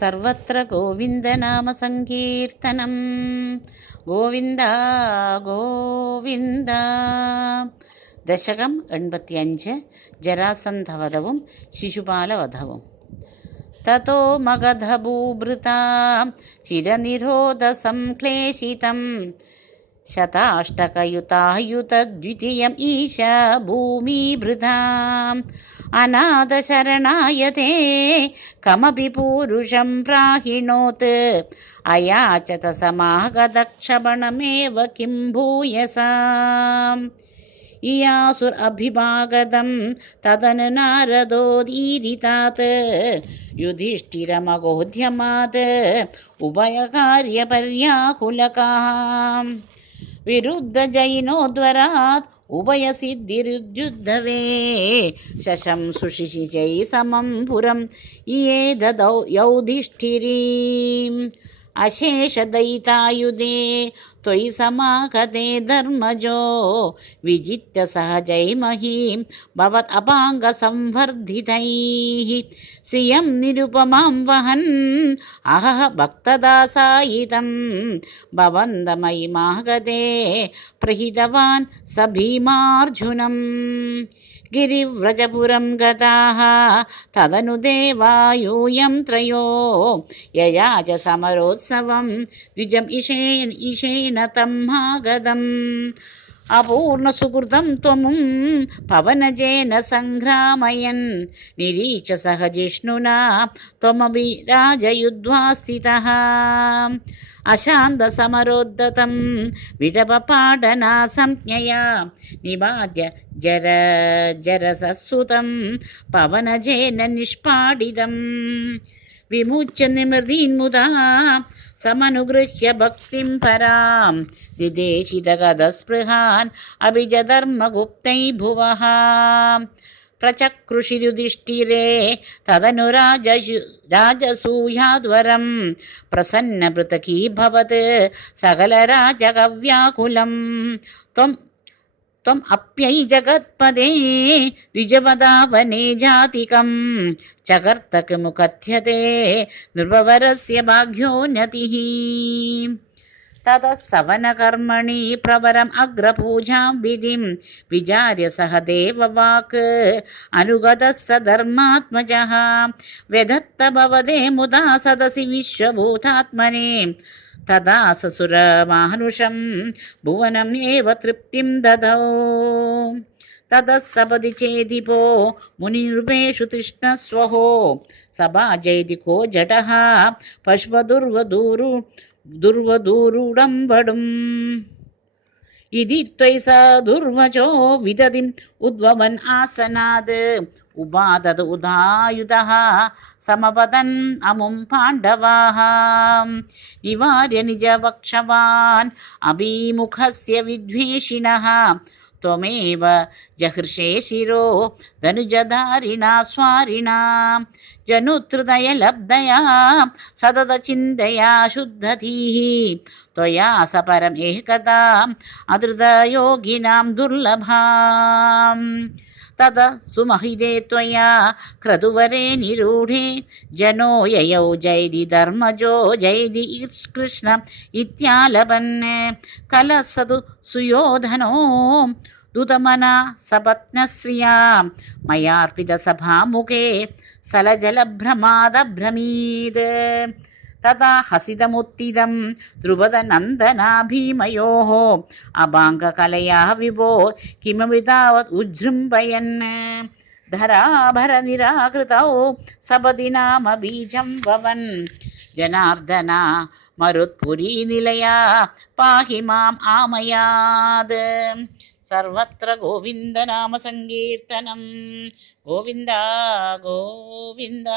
സർവത്ര ഗോവിന്ദനാമസങ്കീർത്തനം. ഗോവിന്ദ ഗോവിന്ദ. ദശകം 85. ജരാസന്ധവധവും ശിശുപാലവധവും. തതോ മഗധഭൂഭൃതാം ചിരനിരോധസംക്ലേശിതം ശതാഷ്ടകയുതായുതദ്വിതീയം ഈശ ഭൂമിഭൃതാം അനാഥശരണായതേ കമപി പൂരുഷം പ്രാഹിണോത് അയാചത സമാഗതക്ഷപണമേവ കിം ഭൂയസാം. ഇയാസുർ അഭിഭാഗതം തദനു നാരദോദീരിതാത് യുധിഷ്ഠിരമഗോധ്യമാത് ഉഭയകാര്യപര്യാകുലകാം വിരുദ്ധജൈനോദ്വരാത് ഉഭയസിദ്ധിരുദ്യുദ്ധവേ ശശംസുഷിശിചൈ സമം പുരം യേ ദദൗ യൗധിഷ്ഠിരീം അശേഷദയിതായുധേ ത്വയി സമാഗതേ ധർമ്മജോ വിജിത്യ സഹജൈ മഹീം ഭവത് അപാംഗസംവർദ്ധിതൈഃ ശ്രിയം നിരുപമാം വഹൻ അഹഃ ഭക്തദാസായിതം ഭവന്തമയിമാഗതേ പ്രഹിതവാൻ സ ഭീമാർജുനം. गिरिव्रजपुरं गताः तदनु देवायूयं त्रयो ययाच समरोत्सवं द्विजम् इषेण तम् आगतम्. अपूर्णसुकृतं त्वमुं पवनजेन सङ्ग्रामयन् निरीक्ष सह जिष्णुना त्वमपि राजयुध्वा स्थितः अशान्तसमरोद्धतं विडपपाडना संज्ञया निवाद्य जरसुतं पवनजेन निष्पाडितं विमुच्य निमृदीन्मुदा समनुगृह्य भक्तिं परां दिदेशितगदस्पृहान् अभिजधर्मगुप्तै भुवः प्रचक्रुषि युधिष्ठिरे तदनु राजसूयाद्वरं प्रसन्नभृतकीभवत् सकलराजगव्याकुलं त्वम् अप्यै जगत्पदे द्विजपदावने जातिकं चकर्तकमुकथ्यते नृपवरस्य भाग्योन्नतिः. ततः सवनकर्मणि प्रवरम् अग्रपूजां विधिं विचार्य सह देववाक् अनुगतः स धर्मात्मजः व्यधत्त भवदे मुदा सदसि विश्वभूतात्मने तदा ससुरमानुषं भुवनम् एव तृप्तिं ददौ. ततः सपदि चेदिपो मुनिनृपेषु तृष्णस्वहो सभाजैदिको जटः दुर्वदूरुडम्बडुम् इति त्वयि स दुर्वचो विदतिम् उद्भवन् आसनात् उपादत उदायुधः समपतन् अमुं पाण्डवाः निवार्य निजवक्षवान् अभिमुखस्य विद्वेषिणः त्वमेव जहृषे शिरो धनुजधारिणा स्वारिणा जनुहृदयलब्धया सततचिन्तया शुद्धधीः त्वया सपरम् एकदाम् अधृतयोगिनां दुर्लभाम्. ततः सुमहिते त्वया क्रतुवरे निरूढे जनो ययौ जयति धर्मजो जयति कृष्ण इत्यालपन् कलसतु सुयोधनो दूतमना सपत्नश्रिया मयार्पितसभामुखे स्थलजलभ्रमादभ्रमीत्. तदा हसितमुत्थितं द्रुपदनन्दना भीमयोः अभाङ्गकलया विभो किमपि तावत् उज्जृम्भयन् धराभरनिराकृतौ सपदि नाम बीजं भवन् जनार्दना मरुत्पुरीनिलया पाहि माम् आमयात्. सर्वत्र गोविन्दनामसङ्कीर्तनं. गोविन्द गोविन्द.